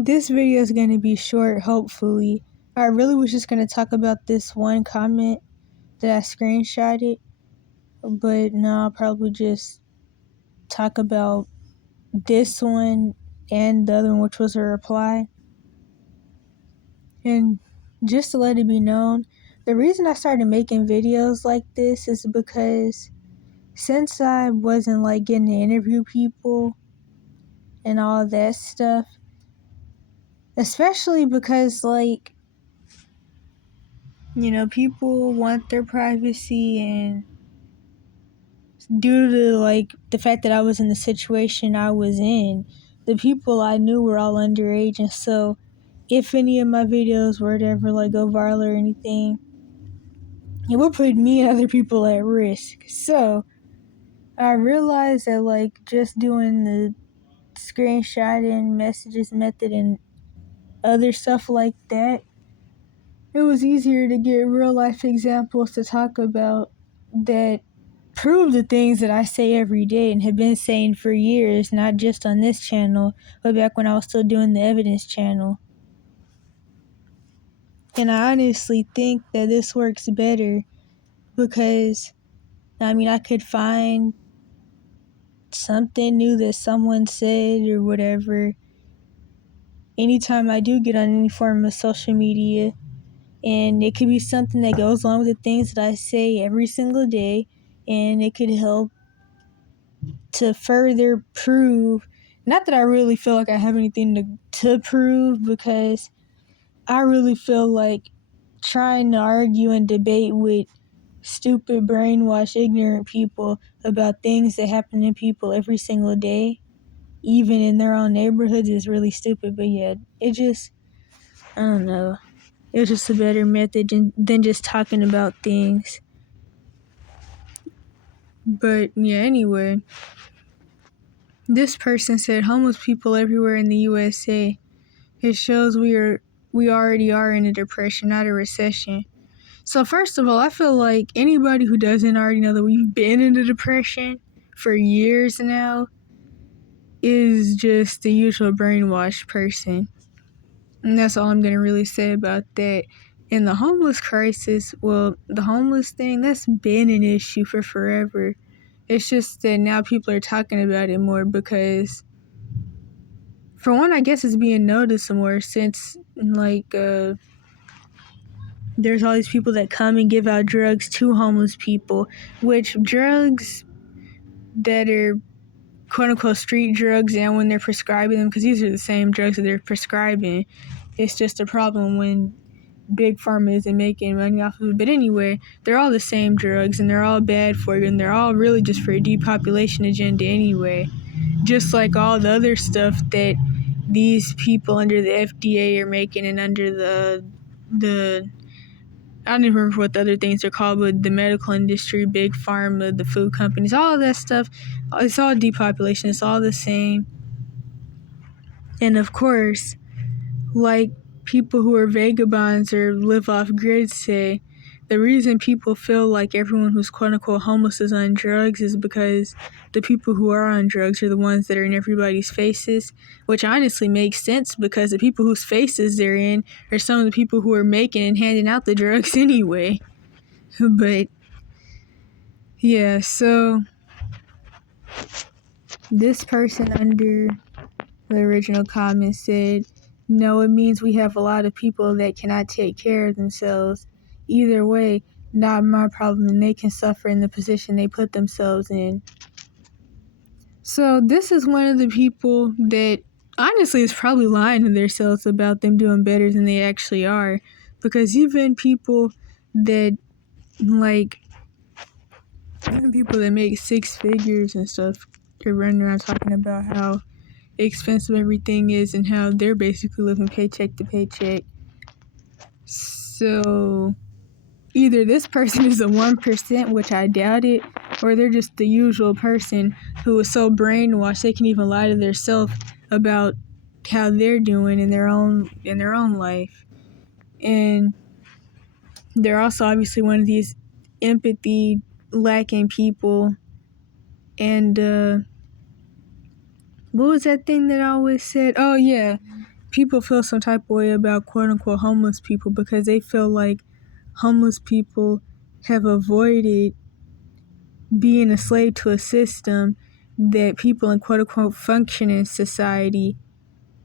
This video is going to be short, hopefully. I really was just going to talk about this one comment that I screenshotted, but no, I'll probably just talk about this one and the other one, which was a reply. And just to let it be known, the reason I started making videos like this is because since I wasn't like getting to interview people and all that stuff, especially because like, you know, people want their privacy, and due to like the fact that I was in the situation I was in, the people I knew were all underage, and so if any of my videos were to ever like go viral or anything, it would put me and other people at risk. So I realized that like just doing the screenshotting messages method and other stuff like that, it was easier to get real life examples to talk about that prove the things that I say every day and have been saying for years, not just on this channel, but back when I was still doing the evidence channel. And I honestly think that this works better because, I mean, I could find something new that someone said or whatever anytime I do get on any form of social media. And it could be something that goes along with the things that I say every single day, and it could help to further prove, not that I really feel like I have anything to prove, because I really feel like trying to argue and debate with stupid, brainwashed, ignorant people about things that happen to people every single day, even in their own neighborhoods, is really stupid. But yeah, I don't know. It was just a better method than just talking about things. But yeah, anyway. This person said homeless people everywhere in the USA. It shows we already are in a depression, not a recession. So first of all, I feel like anybody who doesn't already know that we've been in a depression for years now is just the usual brainwashed person. And that's all I'm going to really say about that. And the homeless crisis, well, the homeless thing, that's been an issue for forever. It's just that now people are talking about it more because, for one, I guess it's being noticed more since, like, there's all these people that come and give out drugs to homeless people, which drugs that are quote-unquote street drugs, and when they're prescribing them, because these are the same drugs that they're prescribing, it's just a problem when Big Pharma isn't making money off of it. But anyway, they're all the same drugs, and they're all bad for you, and they're all really just for a depopulation agenda anyway. Just like all the other stuff that these people under the FDA are making, and under the I don't even remember what the other things are called, but the medical industry, Big Pharma, the food companies, all of that stuff, it's all depopulation. It's all the same. And of course, like people who are vagabonds or live off grid say, the reason people feel like everyone who's quote-unquote homeless is on drugs is because the people who are on drugs are the ones that are in everybody's faces, which honestly makes sense because the people whose faces they're in are some of the people who are making and handing out the drugs anyway. But yeah, so this person under the original comment said, no, it means we have a lot of people that cannot take care of themselves. Either way, not my problem, and they can suffer in the position they put themselves in. So this is one of the people that honestly is probably lying to themselves about them doing better than they actually are. Because even people that make six figures and stuff, they're running around talking about how expensive everything is and how they're basically living paycheck to paycheck. So either this person is a 1%, which I doubt it, or they're just the usual person who is so brainwashed they can even lie to themselves about how they're doing in their own life. And they're also obviously one of these empathy lacking people. And what was that thing that I always said? Oh yeah, people feel some type of way about quote unquote homeless people because they feel like homeless people have avoided being a slave to a system that people in quote unquote functioning society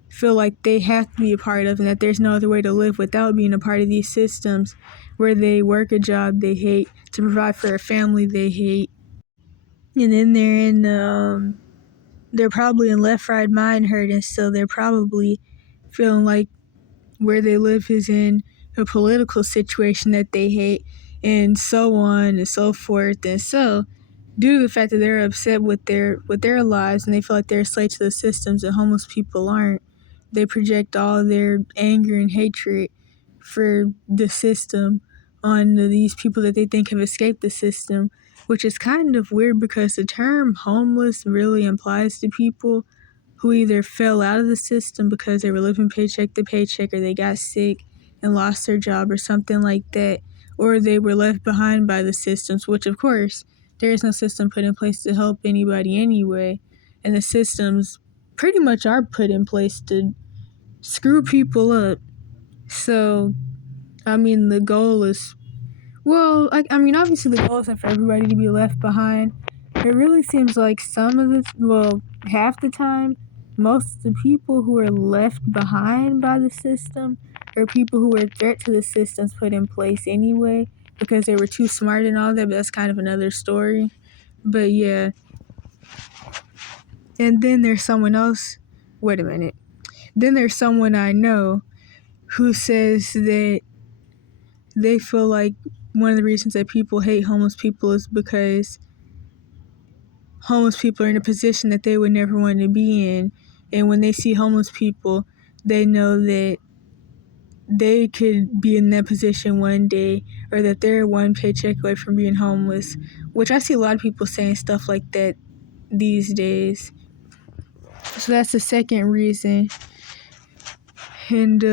feel like they have to be a part of, and that there's no other way to live without being a part of these systems where they work a job they hate to provide for a family they hate. And then they're probably in left right mind hurting, so they're probably feeling like where they live is in a political situation that they hate, and so on and so forth. And so due to the fact that they're upset with their lives and they feel like they're a slave to the systems and homeless people aren't, they project all their anger and hatred for the system on these people that they think have escaped the system, which is kind of weird because the term homeless really implies to people who either fell out of the system because they were living paycheck to paycheck, or they got sick and lost their job or something like that, or they were left behind by the systems, which of course there is no system put in place to help anybody anyway, and the systems pretty much are put in place to screw people up. So I mean, the goal is, well, I mean, obviously the goal isn't for everybody to be left behind. It really seems like half the time, most of the people who are left behind by the system are people who were a threat to the systems put in place anyway, because they were too smart and all that, but that's kind of another story. But yeah. And then there's someone else, wait a minute. Then there's someone I know who says that they feel like one of the reasons that people hate homeless people is because homeless people are in a position that they would never want to be in. And when they see homeless people, they know that they could be in that position one day, or that they're one paycheck away from being homeless, which I see a lot of people saying stuff like that these days. So that's the second reason. And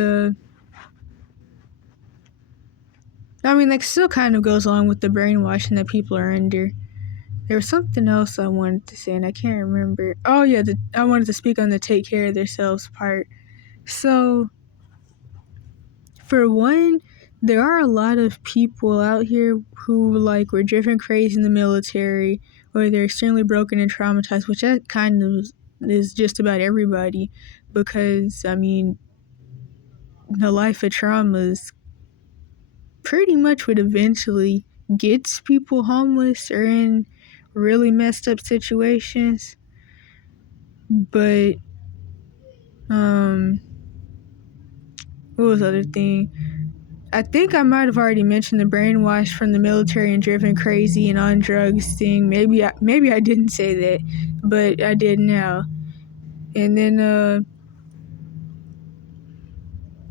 I mean, like, still kind of goes along with the brainwashing that people are under. There was something else I wanted to say, and I can't remember. Oh, yeah, I wanted to speak on the take care of themselves part. So, for one, there are a lot of people out here who, like, were driven crazy in the military, or they're extremely broken and traumatized, which that kind of is just about everybody, because, I mean, the life of traumas pretty much would eventually get people homeless or in really messed up situations. But what was the other thing? I think I might have already mentioned the brainwash from the military and driven crazy and on drugs thing. Maybe I didn't say that, but I did now. And then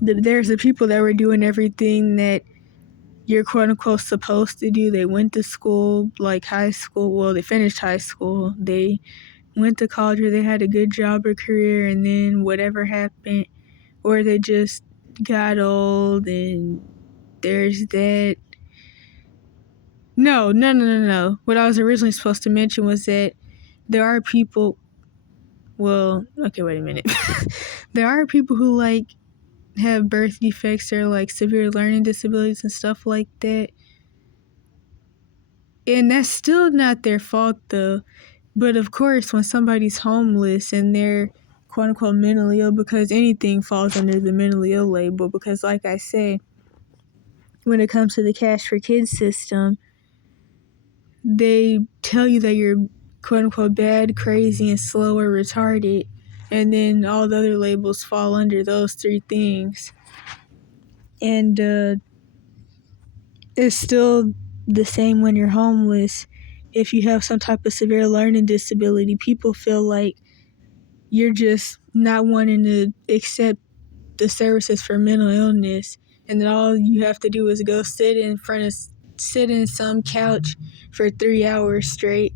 there's the people that were doing everything that you're quote unquote supposed to do. They went to school, like high school. Well, they finished high school. They went to college, or they had a good job or career, and then whatever happened, or they just got old, and there's that. No. What I was originally supposed to mention was that there are people, well, okay, wait a minute. There are people who, like, have birth defects or, like, severe learning disabilities and stuff like that. And that's still not their fault, though. But of course, when somebody's homeless and they're quote unquote mentally ill, because anything falls under the mentally ill label, because like I say, when it comes to the Cash for Kids system, they tell you that you're quote unquote bad, crazy, and slow or retarded, and then all the other labels fall under those three things. And it's still the same when you're homeless. If you have some type of severe learning disability, people feel like you're just not wanting to accept the services for mental illness, and then all you have to do is go sit in some couch for 3 hours straight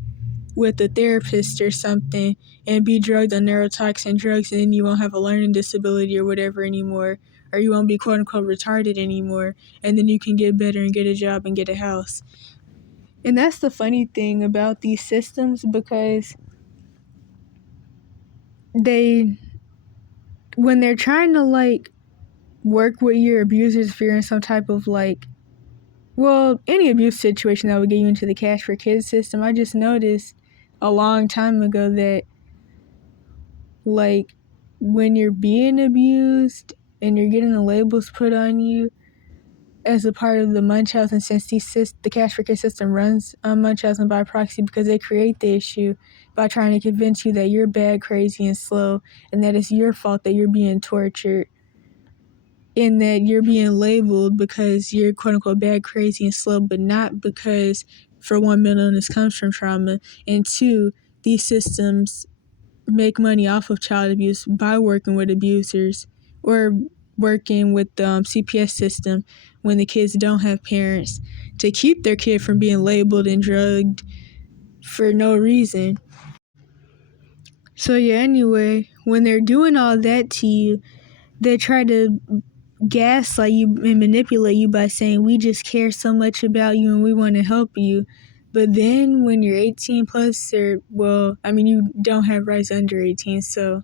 with a therapist or something and be drugged on neurotoxin drugs, and then you won't have a learning disability or whatever anymore, or you won't be quote unquote retarded anymore, and then you can get better and get a job and get a house. And that's the funny thing about these systems, because they when they're trying to like work with your abusers if you're in some type of like, well, any abuse situation that would get you into the Cash for Kids system, I just noticed a long time ago that like when you're being abused and you're getting the labels put on you as a part of the Munchausen, since the Cash for Kids system runs on Munchausen by proxy because they create the issue by trying to convince you that you're bad, crazy, and slow, and that it's your fault that you're being tortured, and that you're being labeled because you're quote-unquote bad, crazy, and slow, but not because, for one, mental illness comes from trauma, and two, these systems make money off of child abuse by working with abusers or working with the CPS system when the kids don't have parents to keep their kid from being labeled and drugged for no reason. So yeah, anyway, when they're doing all that to you, they try to gaslight you and manipulate you by saying we just care so much about you and we want to help you. But then when you're 18 plus, or well, I mean, you don't have rights under 18, so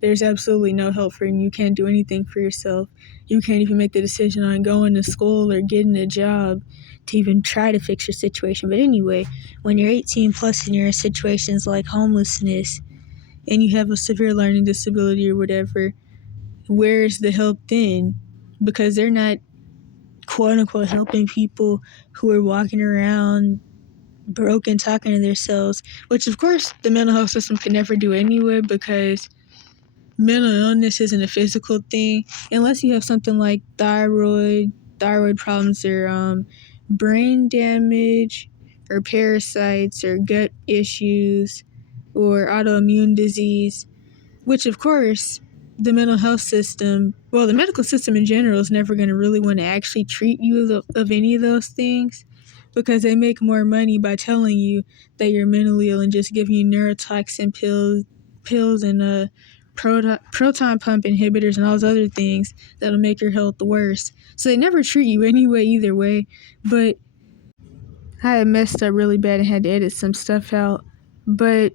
there's absolutely no help for you and you can't do anything for yourself. You can't even make the decision on going to school or getting a job to even try to fix your situation. But anyway, when you're 18 plus and you're in situations like homelessness and you have a severe learning disability or whatever, where's the help then? Because they're not quote unquote helping people who are walking around broken, talking to themselves, which of course the mental health system can never do anyway, because mental illness isn't a physical thing unless you have something like thyroid problems, or brain damage, or parasites, or gut issues, or autoimmune disease, which of course the mental health system, well, the medical system in general is never going to really want to actually treat you of any of those things, because they make more money by telling you that you're mentally ill and just giving you neurotoxin pills and proton pump inhibitors and all those other things that'll make your health worse. So they never treat you anyway either way. But I had messed up really bad and had to edit some stuff out. But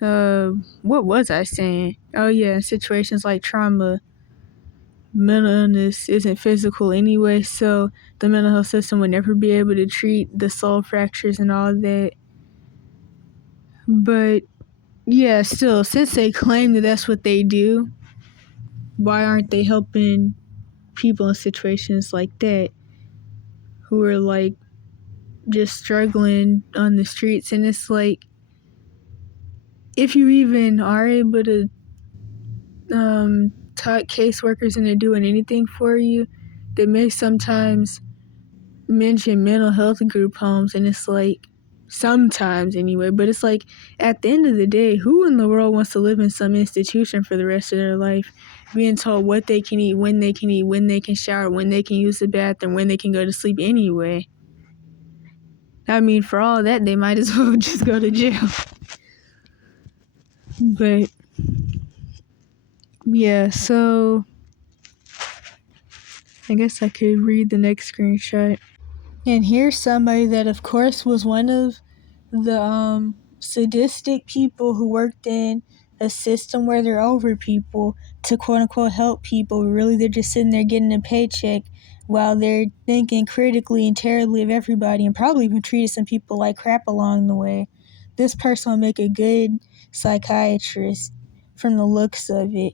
what was I saying? Oh yeah, situations like trauma, mental illness isn't physical anyway, so the mental health system would never be able to treat the soul fractures and all that. But yeah, still, since they claim that that's what they do, why aren't they helping people in situations like that who are like just struggling on the streets? And it's like, if you even are able to talk caseworkers into doing anything for you, they may sometimes mention mental health group homes, and it's like, sometimes anyway, but it's like, at the end of the day, who in the world wants to live in some institution for the rest of their life, being told what they can eat, when they can shower, when they can use the bathroom, when they can go to sleep anyway? I mean, for all that, they might as well just go to jail. But yeah, so I guess I could read the next screenshot. And here's somebody that, of course, was one of the sadistic people who worked in a system where they're over people to quote-unquote help people. Really, they're just sitting there getting a paycheck while they're thinking critically and terribly of everybody, and probably even treated some people like crap along the way. This person will make a good psychiatrist from the looks of it.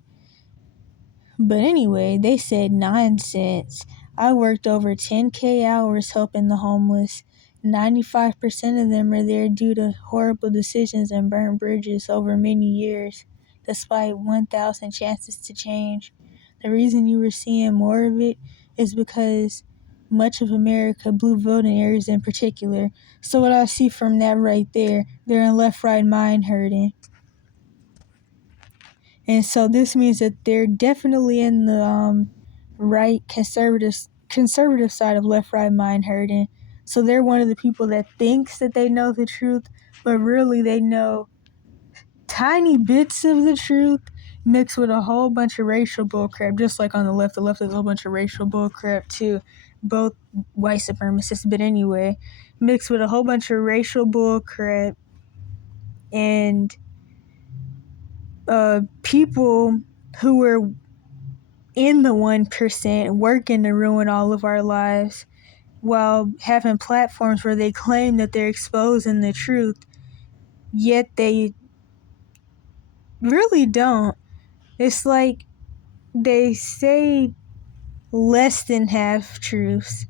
But anyway, they said nonsense. I worked over 10K hours helping the homeless. 95% of them are there due to horrible decisions and burnt bridges over many years, despite 1,000 chances to change. The reason you were seeing more of it is because much of America, blue voting areas in particular. So what I see from that right there, they're in left-right mind herding. And so this means that they're definitely in the right conservative side of left-right mind herding. So they're one of the people that thinks that they know the truth, but really they know tiny bits of the truth mixed with a whole bunch of racial bullcrap. Just like on the left is a whole bunch of racial bullcrap too. Both white supremacists, but anyway, mixed with a whole bunch of racial bullcrap and people who are in the 1% working to ruin all of our lives while having platforms where they claim that they're exposing the truth, yet they really don't. It's like they say less than half truths,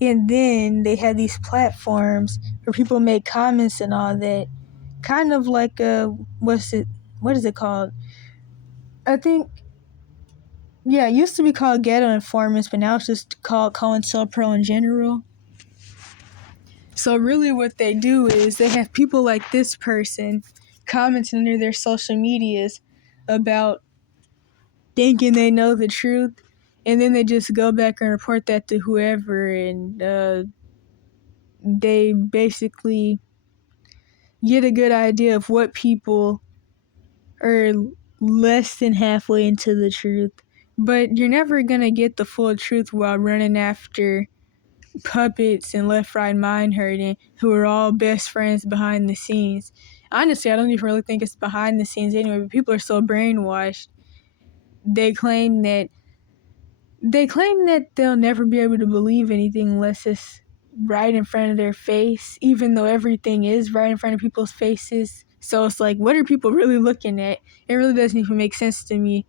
and then they have these platforms where people make comments and all that, kind of like what is it called? I think, yeah, it used to be called Ghetto Informants, but now it's just called COINTELPRO in general. So really what they do is they have people like this person commenting under their social medias about thinking they know the truth, and then they just go back and report that to whoever, and they basically get a good idea of what people are less than halfway into the truth. But you're never going to get the full truth while running after puppets and left, right, mind hurting, who are all best friends behind the scenes. Honestly, I don't even really think it's behind the scenes anyway, but people are so brainwashed. They claim that they'll never be able to believe anything unless it's right in front of their face, even though everything is right in front of people's faces. So it's like, what are people really looking at? It really doesn't even make sense to me,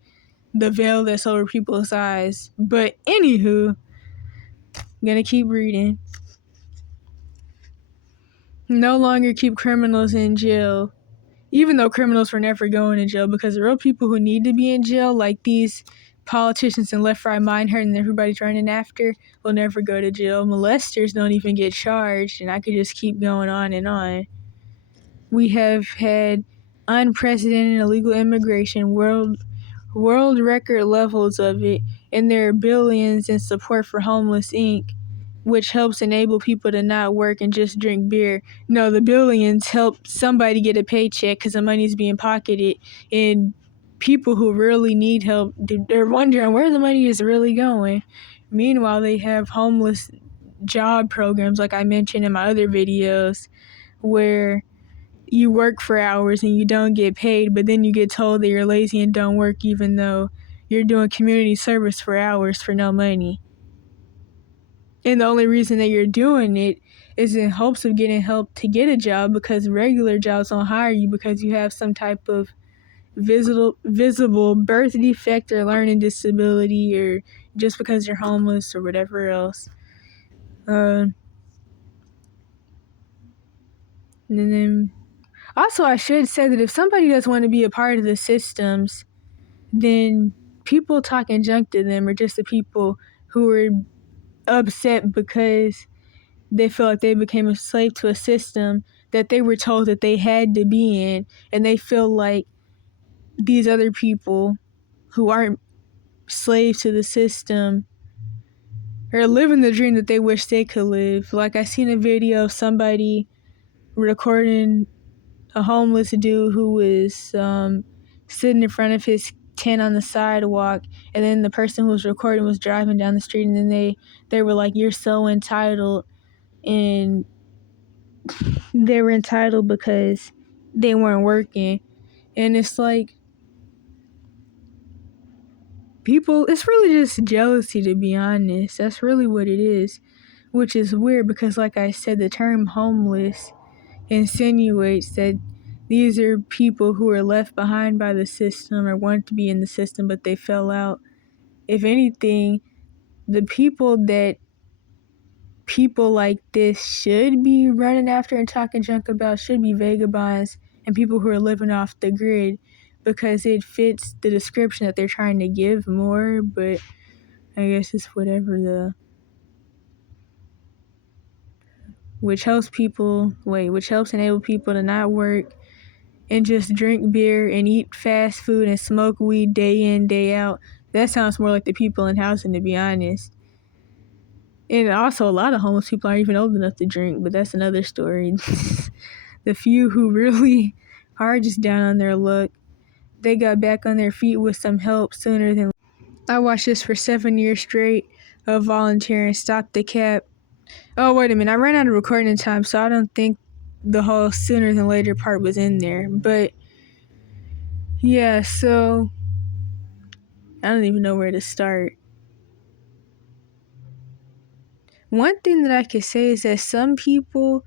the veil that's over people's eyes. But anywho, I'm gonna keep reading. No longer keep criminals in jail, even though criminals were never going to jail, because the real people who need to be in jail, like these politicians and left, right, mind hurting and everybody's running after, will never go to jail. Molesters don't even get charged, and I could just keep going on and on. We have had unprecedented illegal immigration, world record levels of it, and there are billions in support for Homeless Inc., which helps enable people to not work and just drink beer. No, the billions help somebody get a paycheck because the money's being pocketed, and people who really need help, they're wondering where the money is really going. Meanwhile, they have homeless job programs, like I mentioned in my other videos, where you work for hours and you don't get paid, but then you get told that you're lazy and don't work even though you're doing community service for hours for no money. And the only reason that you're doing it is in hopes of getting help to get a job, because regular jobs don't hire you because you have some type of visible birth defect or learning disability, or just because you're homeless or whatever else. And then also, I should say that if somebody doesn't want to be a part of the systems, then people talking junk to them are just the people who are upset because they feel like they became a slave to a system that they were told that they had to be in, and they feel like these other people who aren't slaves to the system are living the dream that they wish they could live. Like, I seen a video of somebody recording a homeless dude who was sitting in front of his tent on the sidewalk, and then the person who was recording was driving down the street, and then they were like, "You're so entitled," and they were entitled because they weren't working. And it's like, people, it's really just jealousy, to be honest. That's really what it is, which is weird because, like I said, the term homeless insinuates that these are people who are left behind by the system or wanted to be in the system, but they fell out. If anything, the people that people like this should be running after and talking junk about should be vagabonds and people who are living off the grid, because it fits the description that they're trying to give more. But I guess it's whatever. Which helps enable people to not work and just drink beer and eat fast food and smoke weed day in, day out. That sounds more like the people in housing, to be honest. And also, a lot of homeless people aren't even old enough to drink, but that's another story. The few who really are just down on their luck, they got back on their feet with some help sooner than... I watched this for 7 years straight of volunteering, Stop the Cap. Oh, wait a minute, I ran out of recording time, so I don't think the whole sooner than later part was in there. But yeah, so I don't even know where to start. One thing that I could say is that some people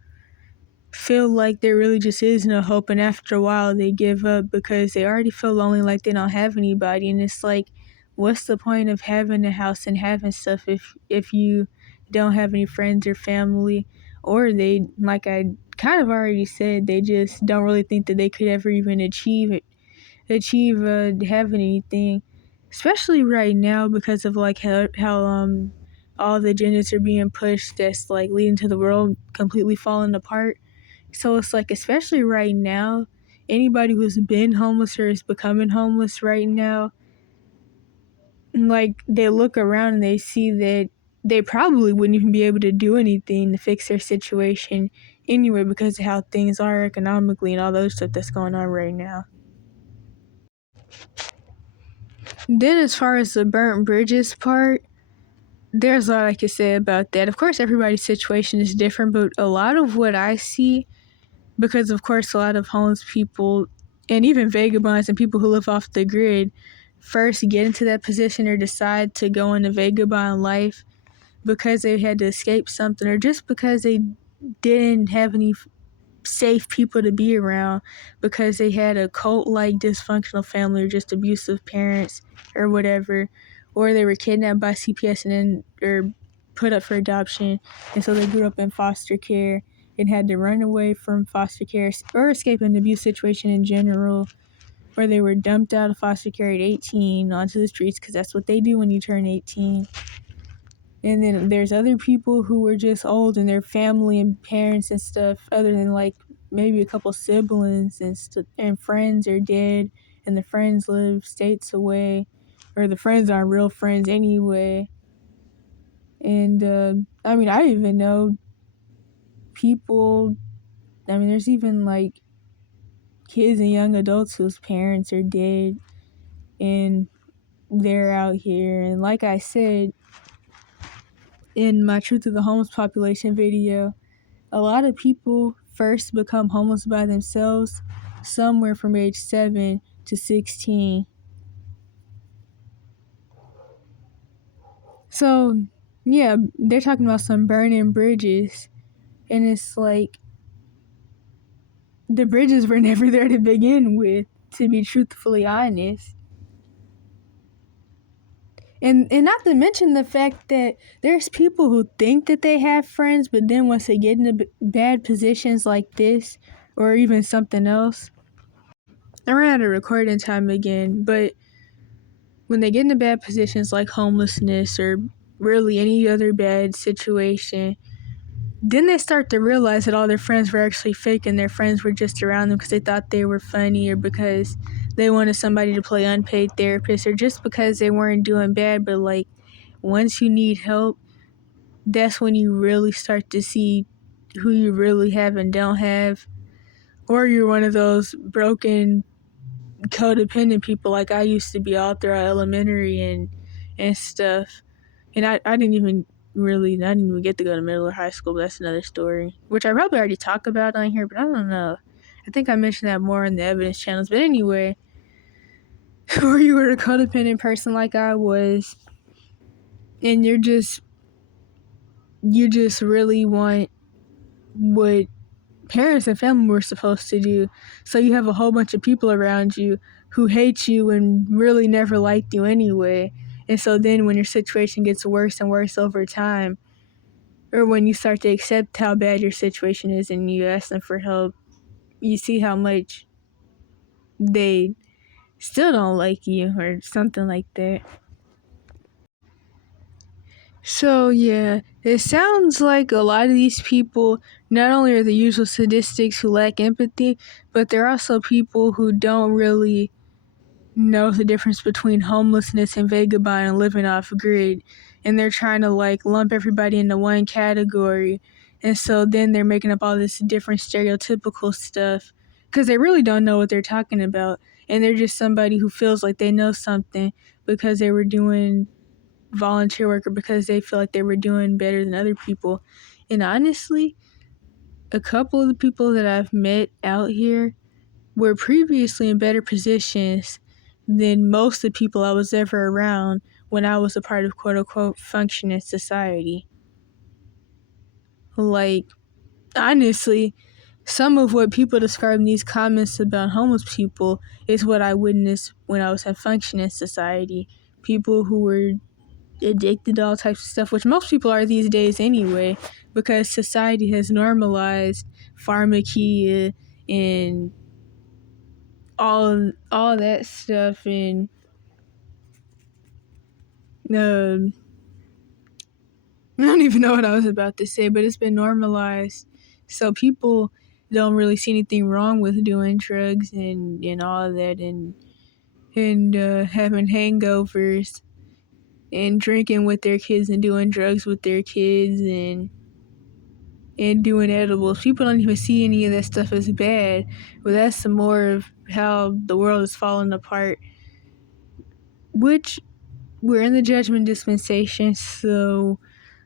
feel like there really just is no hope, and after a while they give up because they already feel lonely, like they don't have anybody. And it's like, what's the point of having a house and having stuff if you don't have any friends or family? Or they, like I kind of already said, they just don't really think that they could ever even achieve having anything, especially right now because of like how all the agendas are being pushed that's like leading to the world completely falling apart. So it's like, especially right now, anybody who's been homeless or is becoming homeless right now, like they look around and they see that they probably wouldn't even be able to do anything to fix their situation anyway because of how things are economically and all those stuff that's going on right now. Then as far as the burnt bridges part, there's a lot I could say about that. Of course, everybody's situation is different, but a lot of what I see, because of course a lot of homeless people and even vagabonds and people who live off the grid first get into that position or decide to go into vagabond life because they had to escape something or just because they didn't have any safe people to be around because they had a cult-like dysfunctional family or just abusive parents or whatever, or they were kidnapped by CPS and then or put up for adoption, and so they grew up in foster care and had to run away from foster care or escape an abuse situation in general, or they were dumped out of foster care at 18 onto the streets because that's what they do when you turn 18. And then there's other people who were just old and their family and parents and stuff, other than like maybe a couple siblings and friends are dead, and the friends live states away, or the friends aren't real friends anyway. And I mean, I even know people. I mean, there's even like kids and young adults whose parents are dead, and they're out here. And like I said in my Truth of the Homeless Population video, a lot of people first become homeless by themselves somewhere from age 7 to 16. So, yeah, they're talking about some burning bridges. And it's like, the bridges were never there to begin with, to be truthfully honest. And not to mention the fact that there's people who think that they have friends, but then once they get into bad positions like this, or even something else, I ran out of recording time again, but when they get into bad positions like homelessness or really any other bad situation, then they start to realize that all their friends were actually fake and their friends were just around them because they thought they were funny or because they wanted somebody to play unpaid therapist or just because they weren't doing bad. But like, once you need help, that's when you really start to see who you really have and don't have. Or you're one of those broken codependent people like I used to be all throughout elementary and stuff. And I didn't even get to go to middle or high school, but that's another story, which I probably already talked about on here, but I don't know. I think I mentioned that more in the evidence channels. But anyway, or you were a codependent person like I was, and you just really want what parents and family were supposed to do. So you have a whole bunch of people around you who hate you and really never liked you anyway. And so then when your situation gets worse and worse over time, or when you start to accept how bad your situation is and you ask them for help, you see how much they still don't like you or something like that. So yeah, it sounds like a lot of these people not only are the usual sadists who lack empathy, but they're also people who don't really know the difference between homelessness and vagabond and living off grid, and they're trying to like lump everybody into one category, and so then they're making up all this different stereotypical stuff because they really don't know what they're talking about, and they're just somebody who feels like they know something because they were doing volunteer work or because they feel like they were doing better than other people. And honestly, a couple of the people that I've met out here were previously in better positions than most of the people I was ever around when I was a part of quote unquote functioning society. Like, honestly, some of what people describe in these comments about homeless people is what I witnessed when I was in functioning society. People who were addicted to all types of stuff, which most people are these days anyway, because society has normalized pharmakia and all that stuff, and I don't even know what I was about to say, but it's been normalized. So people don't really see anything wrong with doing drugs and all of that, and having hangovers and drinking with their kids and doing drugs with their kids and doing edibles. People don't even see any of that stuff as bad. But that's some more of how the world is falling apart, which we're in the judgment dispensation, so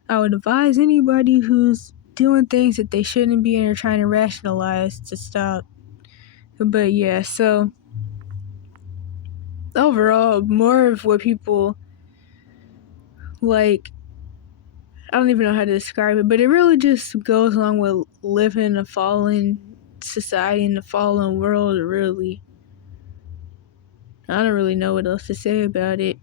I would advise anybody who's doing things that they shouldn't be and are trying to rationalize to stop. But yeah, so overall, more of what people like, I don't even know how to describe it, but it really just goes along with living in a fallen society, in a fallen world, really. I don't really know what else to say about it.